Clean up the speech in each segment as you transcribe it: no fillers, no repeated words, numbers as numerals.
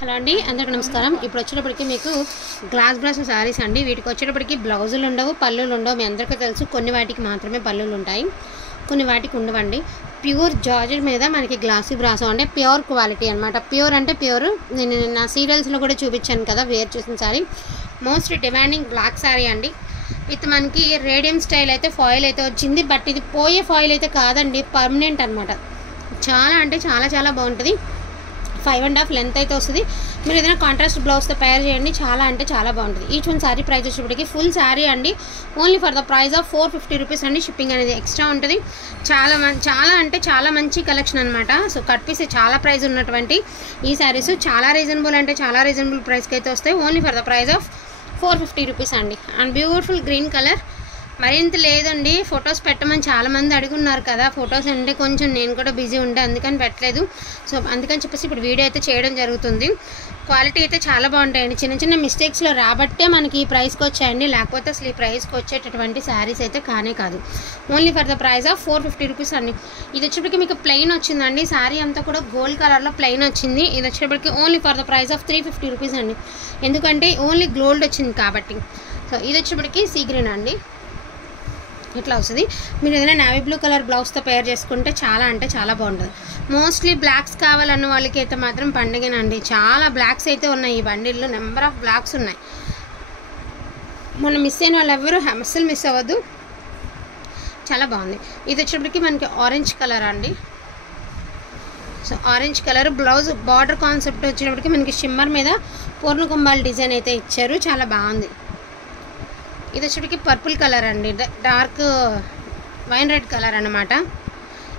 Hello అండి, అందరికీ నమస్కారం. ఇప్పుడు వచ్చేటప్పటికి మీకు గ్లాస్ బ్రాస్ శారీస్ అండి. వీటికి వచ్చేటప్పటికి బ్లౌజులు ఉండవు, పళ్ళులు ఉండవు. మీ అందరికీ తెలుసు, కొన్ని వాటికి మాత్రమే పళ్ళులు ఉంటాయి, కొన్ని వాటికి ఉండవండి. ప్యూర్ జార్జెట్ మీద మనకి గ్లాసీ బ్రాసో అంటే ప్యూర్ క్వాలిటీ అనమాట. ప్యూర్ అంటే ప్యూర్. నేను నా సీరియల్స్లో కూడా చూపించాను కదా వేర్ చేసిన sari. Most demanding black sari అండి. విత్ మనకి రేడియం స్టైల్ అయితే ఫాయిల్ అయితే వచ్చింది. బట్ ఇది పోయే ఫాయిల్ అయితే కాదండి, పర్మనెంట్ అనమాట. చాలా అంటే చాలా చాలా బాగుంటుంది. 5.5 లెంత్ అయితే వస్తుంది. మీరు ఏదైనా కాంట్రాస్ట్ బ్లౌజ్తో పేర్ చేయండి, చాలా అంటే చాలా బాగుంటుంది. ఈచ్ వన్ శారీ ప్రైస్ వచ్చేటప్పటికి ఫుల్ శారీ అండి only for the price of 450 rupees అండి. షిప్పింగ్ అనేది ఎక్స్ట్రా ఉంటుంది. చాలా అంటే చాలా మంచి కలెక్షన్ అనమాట. సో కట్ పీస్ చాలా ప్రైస్ ఉన్నటువంటి ఈ శారీస్ చాలా రీజనబుల్ అంటే చాలా రీజనబుల్ ప్రైస్కి అయితే వస్తాయి. Only for the price of 450 rupees అండి. And beautiful green colour. మరింత లేదండి, ఫొటోస్ పెట్టమని చాలామంది అడుగున్నారు కదా. ఫొటోస్ అంటే కొంచెం నేను కూడా బిజీ ఉండే, అందుకని పెట్టలేదు. సో అందుకని చెప్పేసి ఇప్పుడు వీడియో అయితే చేయడం జరుగుతుంది. క్వాలిటీ అయితే చాలా బాగుంటాయండి. చిన్న చిన్న మిస్టేక్స్లో రాబట్టే మనకి ఈ ప్రైస్కి వచ్చాయండి, లేకపోతే అసలు ఈ ప్రైస్కి వచ్చేటటువంటి శారీస్ అయితే కానే కాదు. Only for the price of 450 rupees అండి. ఇది వచ్చేప్పటికి మీకు ప్లెయిన్ వచ్చిందండి. శారీ అంతా కూడా గోల్డ్ కలర్లో ప్లెయిన్ వచ్చింది. ఇది వచ్చేటప్పటికి only for the price of 350 rupees అండి. ఎందుకంటే ఓన్లీ గోల్డ్ వచ్చింది కాబట్టి. సో ఇది వచ్చేప్పటికి సీ గ్రీన్ అండి, ఇట్లా వస్తుంది. మీరు ఏదైనా నావీ బ్లూ కలర్ బ్లౌజ్తో పేర్ చేసుకుంటే చాలా అంటే చాలా బాగుంటుంది. మోస్ట్లీ బ్లాక్స్ కావాలన్న వాళ్ళకి అయితే మాత్రం పండుగనండి. చాలా బ్లాక్స్ అయితే ఉన్నాయి ఈ బండిల్లో, నెంబర్ ఆఫ్ బ్లాక్స్ ఉన్నాయి. మొన్న మిస్ అయిన వాళ్ళు ఎవరు అస్సలు మిస్ అవ్వద్దు, చాలా బాగుంది. ఇది వచ్చేప్పటికి మనకి ఆరెంజ్ కలర్ అండి. So orange colour blouse border concept వచ్చేటప్పటికి మనకి షిమ్మర్ మీద పూర్ణ కుంభాల డిజైన్ అయితే ఇచ్చారు, చాలా బాగుంది. ఇది వచ్చేటికి పర్పుల్ కలర్ అండి, డార్క్ వైన్ రెడ్ కలర్ అనమాట.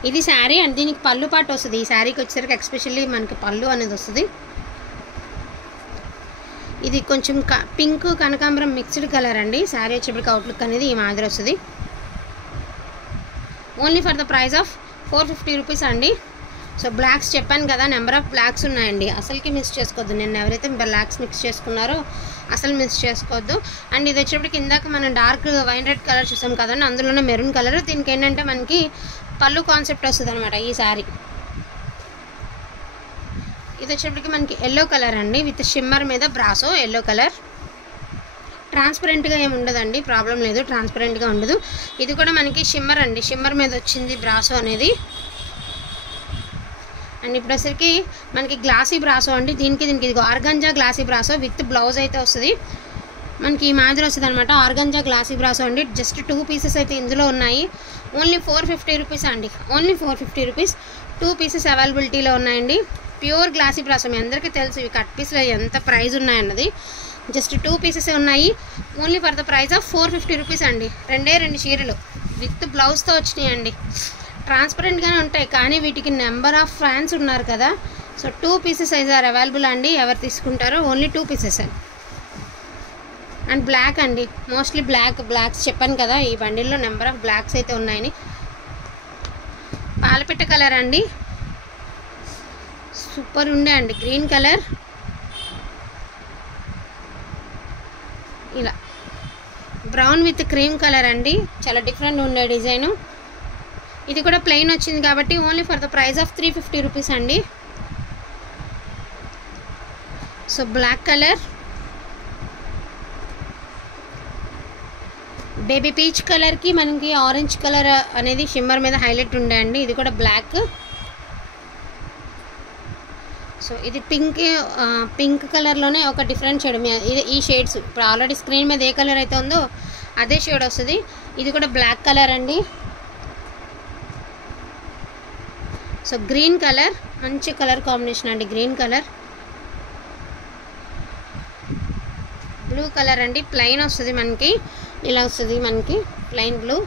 ఇది శారీ అండ్ దీనికి పళ్ళు పాటు వస్తుంది. ఈ శారీకి వచ్చేసరికి ఎక్స్పెషల్లీ మనకి పళ్ళు అనేది వస్తుంది. ఇది కొంచెం పింక్ కనకాంబరం మిక్స్డ్ కలర్ అండి. శారీ వచ్చేప్పటికి అవుట్లుక్ అనేది ఈ మాదిరి వస్తుంది. Only for the price of 450 rupees అండి. సో బ్లాక్స్ చెప్పాను కదా, నెంబర్ ఆఫ్ బ్లాక్స్ ఉన్నాయండి, అసలుకి మిస్ చేసుకోవద్దు. నేను ఎవరైతే బ్లాక్స్ మిక్స్ చేసుకున్నారో అసలు మిస్ చేసుకోవద్దు. అండ్ ఇది వచ్చేప్పటికి ఇందాక మనం డార్క్ వైన్ రెడ్ కలర్ చూసాం కదండి, అందులోనే మెరూన్ కలర్. దీనికి ఏంటంటే మనకి పళ్ళు కాన్సెప్ట్ వస్తుంది అనమాట ఈ శారీ. ఇది వచ్చేప్పటికి మనకి ఎల్లో కలర్ అండి, విత్ షిమ్మర్ మీద బ్రాసో ఎల్లో కలర్. ట్రాన్స్పరెంట్గా ఏమి ఉండదండి, ప్రాబ్లం లేదు, ట్రాన్స్పరెంట్గా ఉండదు. ఇది కూడా మనకి షిమ్మర్ అండి, షిమ్మర్ మీద వచ్చింది బ్రాసో అనేది. అండ్ ఇప్పుడు వచ్చరికి మనకి గ్లాసీ బ్రాసో అండి. దీనికి ఇది organza glossy brasso with blouse అయితే వస్తుంది. మనకి ఈ మాదిరి వస్తుంది అనమాట. ఆర్గంజా గ్లాసీ బ్రాసో అండి. జస్ట్ 2 పీసెస్ అయితే ఇందులో ఉన్నాయి. ఓన్లీ 450 రూపీస్ అండి, ఓన్లీ 450 రూపీస్. 2 పీసెస్ అవైలబిలిటీలో ఉన్నాయండి. Pure glossy brasso. మీ అందరికీ తెలుసు ఈ కట్ పీస్లో ఎంత ప్రైస్ ఉన్నాయన్నది. జస్ట్ 2 పీసెస్ ఉన్నాయి. Only for the price of 450 rupees అండి. 2 చీరలు విత్ బ్లౌజ్తో వచ్చినాయండి. ట్రాన్స్పరెంట్గానే ఉంటాయి, కానీ వీటికి నెంబర్ ఆఫ్ ఫ్యాన్స్ ఉన్నారు కదా. సో 2 పీసెస్ అయితే ఆర్ అవైలబుల్ అండి. ఎవరు తీసుకుంటారో ఓన్లీ 2 పీసెస్ అండి. అండ్ బ్లాక్ అండి, మోస్ట్లీ బ్లాక్స్ చెప్పాను కదా, ఈ బండిల్లో నెంబర్ ఆఫ్ బ్లాక్స్ అయితే ఉన్నాయని. పాలపిట్ట కలర్ అండి, సూపర్ ఉండే అండి. గ్రీన్ కలర్ ఇలా బ్రౌన్ విత్ క్రీమ్ కలర్ అండి, చాలా డిఫరెంట్ ఉండే డిజైను. ఇది కూడా ప్లెయిన్ వచ్చింది కాబట్టి only for the price of 350 rupees అండి. So black colour, baby peach కలర్కి మనకి ఆరెంజ్ కలర్ అనేది షిమ్మర్ మీద హైలైట్ ఉండే అండి. ఇది కూడా బ్లాక్. సో ఇది పింక్ కలర్లోనే ఒక డిఫరెంట్ షేడ్. ఇది ఈ షేడ్స్ ఇప్పుడు ఆల్రెడీ స్క్రీన్ మీద ఏ కలర్ అయితే ఉందో అదే షేడ్ వస్తుంది. ఇది కూడా బ్లాక్ కలర్ అండి. సో గ్రీన్ కలర్, మంచి కలర్ కాంబినేషన్ అండి. గ్రీన్ కలర్, బ్లూ కలర్ అండి. ప్లెయిన్ వస్తుంది మనకి, ఇలా వస్తుంది మనకి ప్లెయిన్ బ్లూ.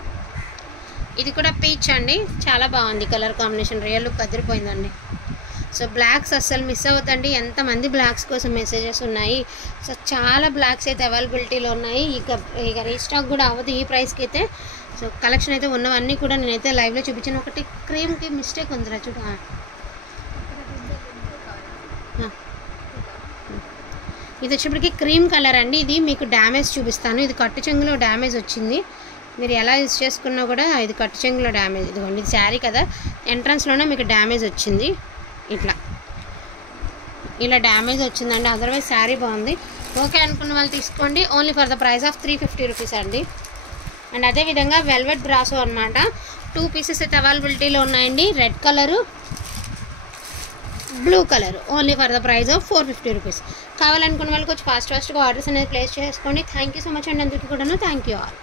ఇది కూడా పీచ్ అండి, చాలా బాగుంది కలర్ కాంబినేషన్, రియల్ లుక్ అదిరిపోయిందండి. సో బ్లాక్స్ అస్సలు మిస్ అవ్వద్దండి. ఎంతమంది బ్లాక్స్ కోసం మెసేజెస్ ఉన్నాయి. సో చాలా బ్లాక్స్ అయితే అవైలబిలిటీలో ఉన్నాయి. ఇక రీస్టాక్ కూడా అవ్వదు ఈ ప్రైస్కి అయితే. సో కలెక్షన్ అయితే ఉన్నవన్నీ కూడా నేనైతే లైవ్లో చూపించాను. ఒకటి క్రీమ్కి మిస్టేక్ ఉందిరా చూడు. ఇది వచ్చేప్పటికి క్రీమ్ కలర్ అండి. ఇది మీకు డ్యామేజ్ చూపిస్తాను. ఇది కట్టు చెంగులో డ్యామేజ్ వచ్చింది. మీరు ఎలా యూజ్ చేసుకున్నా కూడా ఇది కట్టు చెంగులో డ్యామేజ్. ఇదిగోండి, ఇది శారీ కదా, ఎంట్రన్స్లోనే మీకు డ్యామేజ్ వచ్చింది. ఇట్లా ఇలా డ్యామేజ్ వచ్చిందండి, అదర్వైజ్ శారీ బాగుంది. ఓకే అనుకున్న వాళ్ళు తీసుకోండి. Only for the price of 350 rupees అండి. అండ్ అదేవిధంగా వెల్వెట్ బ్రాసో అనమాట, 2 పీసెస్ అయితే అవైలబిలిటీలో ఉన్నాయండి. Red colour, blue colour, only for the price of 450 rupees. కావాలనుకున్న వాళ్ళకి వచ్చి ఫాస్ట్గా ఆర్డర్స్ అనేది ప్లేస్ చేసుకోండి. థ్యాంక్ యూ సో మచ్ అండి అందరికీ కూడాను. Thank you all.